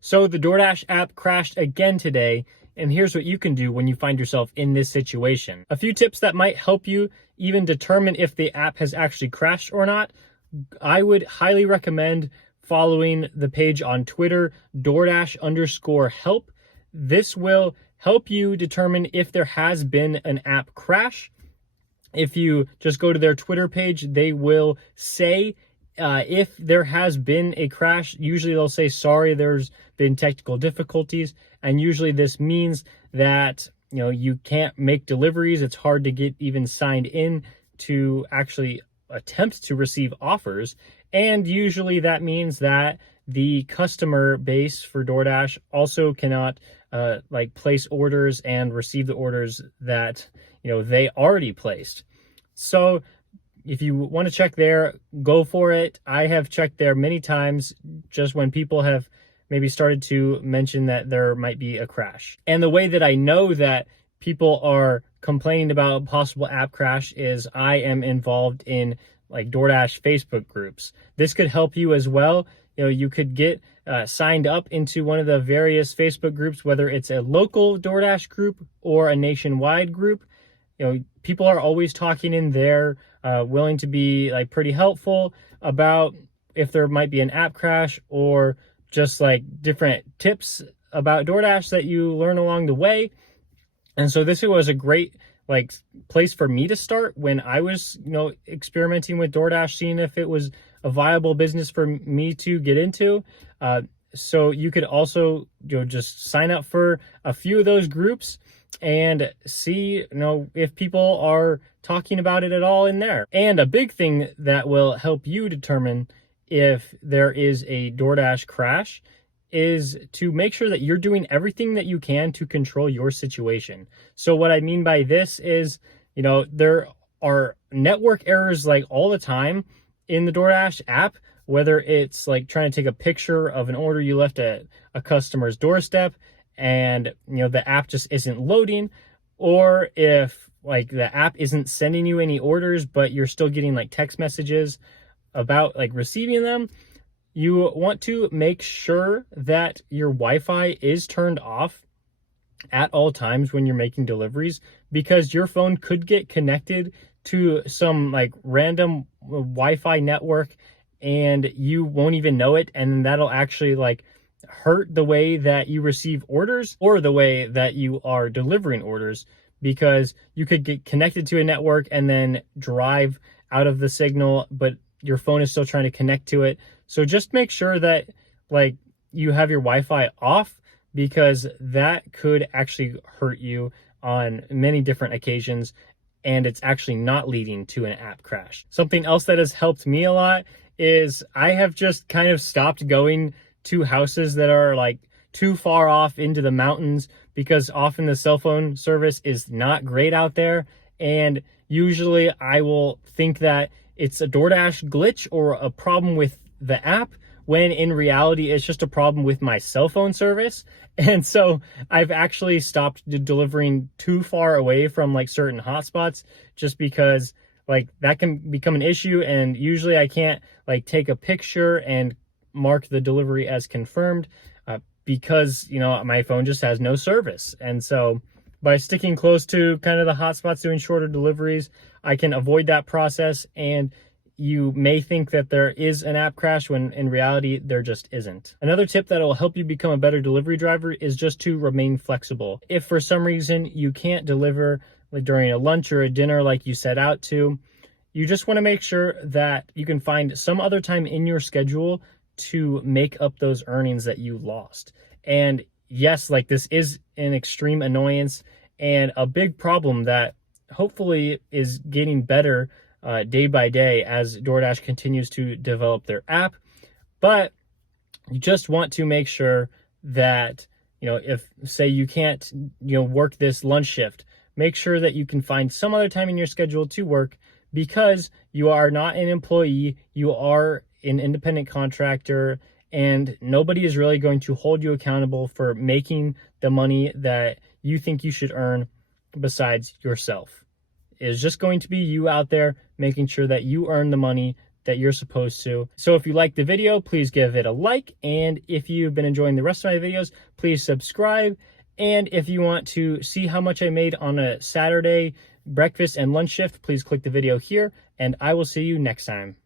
So the DoorDash app crashed again today, and here's what you can do when you find yourself in this situation. A few tips that might help you even determine if the app has actually crashed or not. I would highly recommend following the page on Twitter, DoorDash_help. This will help you determine if there has been an app crash. If you just go to their Twitter page, they will say if there has been a crash. Usually they'll say, sorry, there's been technical difficulties. And usually this means that, you can't make deliveries. It's hard to get even signed in to actually attempt to receive offers. And usually that means that the customer base for DoorDash also cannot place orders and receive the orders that, they already placed. So if you want to check there, go for it. I have checked there many times just when people have maybe started to mention that there might be a crash. And the way that I know that people are complaining about a possible app crash is I am involved in DoorDash Facebook groups. This could help you as well. You could get signed up into one of the various Facebook groups, whether it's a local DoorDash group or a nationwide group. People are always talking in there, willing to be pretty helpful about if there might be an app crash or just different tips about DoorDash that you learn along the way. And so this was a great place for me to start when I was, experimenting with DoorDash, seeing if it was a viable business for me to get into. So you could also, just sign up for a few of those groups and see, if people are talking about it at all in there. And a big thing that will help you determine if there is a DoorDash crash is to make sure that you're doing everything that you can to control your situation. So what I mean by this is, there are network errors all the time in the DoorDash app, whether it's trying to take a picture of an order you left at a customer's doorstep and, the app just isn't loading, or if the app isn't sending you any orders, but you're still getting text messages about receiving them. You want to make sure that your Wi-Fi is turned off at all times when you're making deliveries, because your phone could get connected to some random Wi-Fi network and you won't even know it. And that'll actually hurt the way that you receive orders or the way that you are delivering orders, because you could get connected to a network and then drive out of the signal, but your phone is still trying to connect to it. So just make sure that you have your Wi-Fi off, because that could actually hurt you on many different occasions, and it's actually not leading to an app crash. Something else that has helped me a lot is I have just kind of stopped going to houses that are too far off into the mountains, because often the cell phone service is not great out there. And usually I will think that it's a DoorDash glitch or a problem with the app, when in reality it's just a problem with my cell phone service. And so I've actually stopped delivering too far away from certain hotspots, just because that can become an issue. And usually I can't take a picture and mark the delivery as confirmed because my phone just has no service. And so by sticking close to kind of the hotspots, doing shorter deliveries, I can avoid that process. And you may think that there is an app crash when in reality there just isn't. Another tip that will help you become a better delivery driver is just to remain flexible. If for some reason you can't deliver during a lunch or a dinner like you set out to, you just want to make sure that you can find some other time in your schedule to make up those earnings that you lost. And yes, this is an extreme annoyance and a big problem that hopefully is getting better day by day as DoorDash continues to develop their app. But you just want to make sure that, if say you can't, work this lunch shift, make sure that you can find some other time in your schedule to work, because you are not an employee, you are an independent contractor, and nobody is really going to hold you accountable for making the money that you think you should earn besides yourself. It's just going to be you out there making sure that you earn the money that you're supposed to. So if you liked the video, please give it a like. And if you've been enjoying the rest of my videos, please subscribe. And if you want to see how much I made on a Saturday breakfast and lunch shift, please click the video here, and I will see you next time.